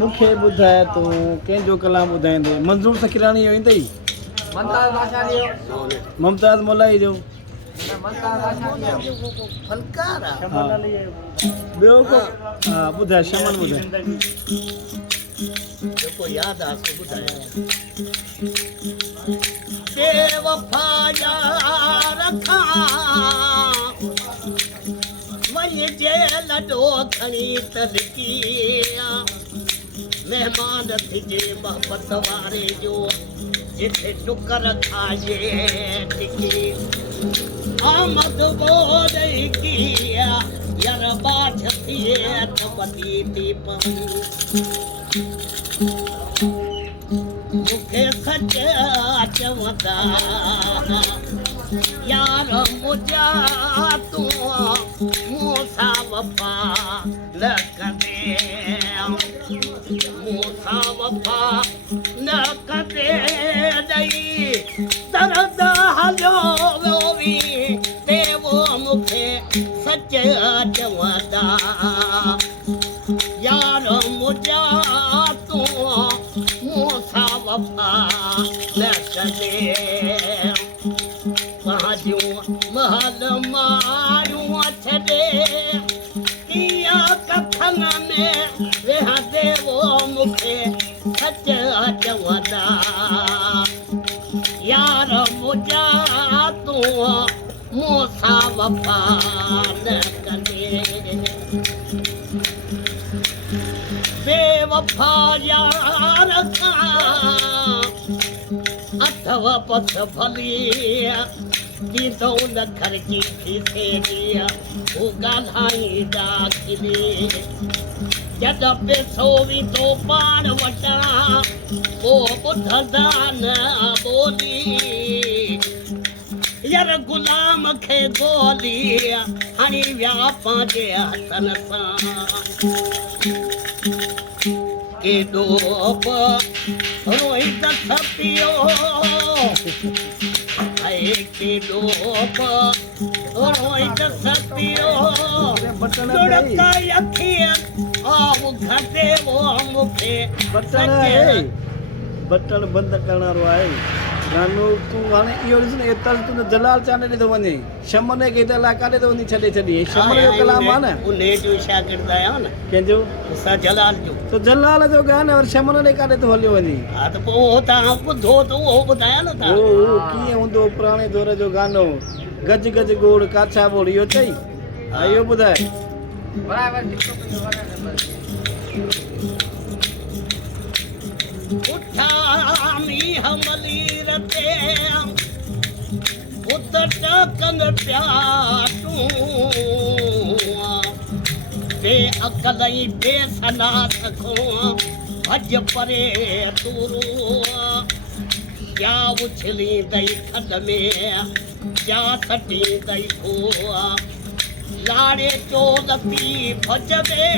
मूंखे ॿुधाए तूं कंहिंजो कलाम ॿुधाईंदे मंज़ूर सखीराणी जो ईंदई मुमताज़ मोलाई जो ॿियो को हा ॿुधाए शमन ॿुधाए जेको यादि आहे सो ॿुधायो बेवफा यार खां वञ जे लॾो खणी तलकी महिमान थिजे मोहबत वारे जो जिथे टुकर खाजे टिकी आमद बोलई की यार बाझ थिए त वॾी थी पई मूंखे सच चवंदा यार मुंहिंजा तूं मूं सां वफ़ा न कंदे मूं सां वफ़ा न कंदे ॾेई दर्द हलियो वियो हुई ते वो मूंखे सच चवंदा यार मुंहिंजा तूं मूं सां वफ़ा न कंदे पंहिंजूं महल मारियूं छॾे कीअं कथन में वेहंदे वो मूंखे सच चवंदा यार मुंहिंजा तूं मूं सां वफ़ा न कंदे बेवफा यार खां अथव पथ भली ॾींदो न ख़र्ची थी थिए हू ॻाल्हाईंदा खिली जॾहिं पैसो वेंदो पाण वटां पोइ ॿुधंदा न ॿोली यार गुलाम खे गोली हणी विया पंहिंजे हथनि सां केॾो रोईंद पियो केॾो रोईंद पियो बटण बंदि करण वारो आहे गानो तूं हाणे इहो ॾिस न एतिरो तूं जलाल चांद ॾे थो वञे शमन खे त अलाए काॾे थो वञी छॾे छॾी शमन जो कलाम आहे न उन जो शागिर्द आहियां न कंहिंजो असां जलाल जो तो जलाल जो ॻाल्हि और शमन ॾे काॾे थो हलियो वञे हा त पोइ उहो तव्हां ॿुधो त उहो ॿुधायां न तव्हां कीअं हूंदो पुराणे दौर जो गानो गज गज गोड़ काछा बोड़ इहो चई हा इहो ॿुधाए उठामी हमलीर ते उतट कंग प्याटूं बे अकलई बे सना सखो भज परे तूरू क्या उछली दई खड में क्या सटी दई खो लाड़े चोलती भजबे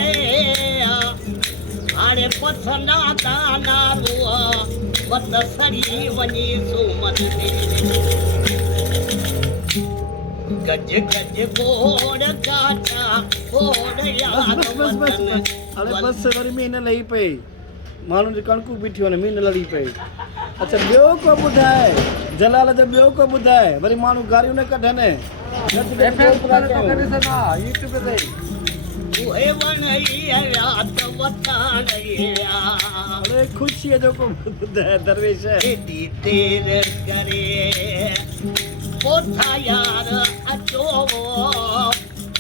हाणे पसंदा दाना रुआ वत सड़ी वनी सुमन गज गज गोड़ काटा गोड़ याद वतन अरे बस वरी में न लही पई माण्हुनि जी कणकूं बीठियूं आहिनि मीन लड़ी पई अच्छा ॿियो को ॿुधाए जलाल जो ॿियो को ॿुधाए वरी माण्हू गारियूं न कढनि ख़ुशीअ जो को ॿुधाए दरवेश एॾी देर करे पोथा यार अचो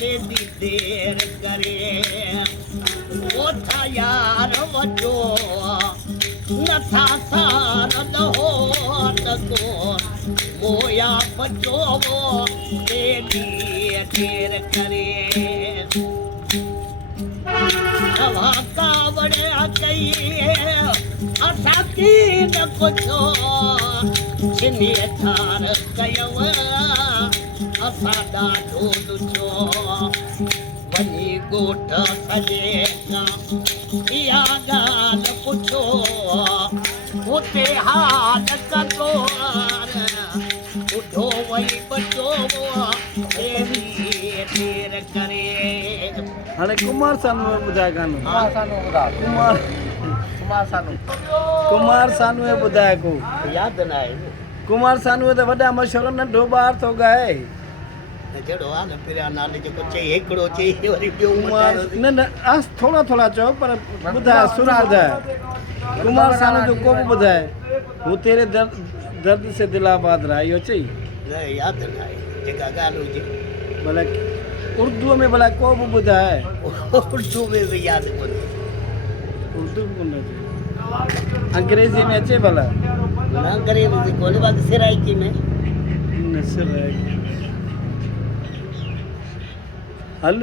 एॾी देर करे पोथा यार वचो नथा सार दहो को मोया बचो एॾी देर करे तव्हां कावड़े कई असां की न पुछो छिनी थार कयव असां ॾाढो ॾुचो वञी ॻोठ सॼे खां इहा ॻाल्हि पुछो उते हाल कंदो ॿुधो वई बचो देर करे हाणे कुमार सानू ॿुधाए गानो कुमार कुमार सानू ॿुधाए को यादि न आहे कुमार सानू त वॾा मशहूर नंढो ॿार थो ॻाए जहिड़ो आहे न पहिरियां नाले जेको चई हिकिड़ो चई वरी ॿियो कुमार मटायो न न थोड़ा थोड़ा चओ पर ॿुधाए सुर ॿुधाए कुमार सानू जो को बि ॿुधाए वो तेरे दर्द से दिल आबाद रहा इहो चई न यादि न आहे जेका ॻाल्हि हुजे भला उर्दूअ में भला को बि ॿुधाए उर्दू में बि यादि कोन्हे उर्दू बि कोन अचे अंग्रेजी में अचे भला न करे कोन्हे बात सिराइकी में न सिर हल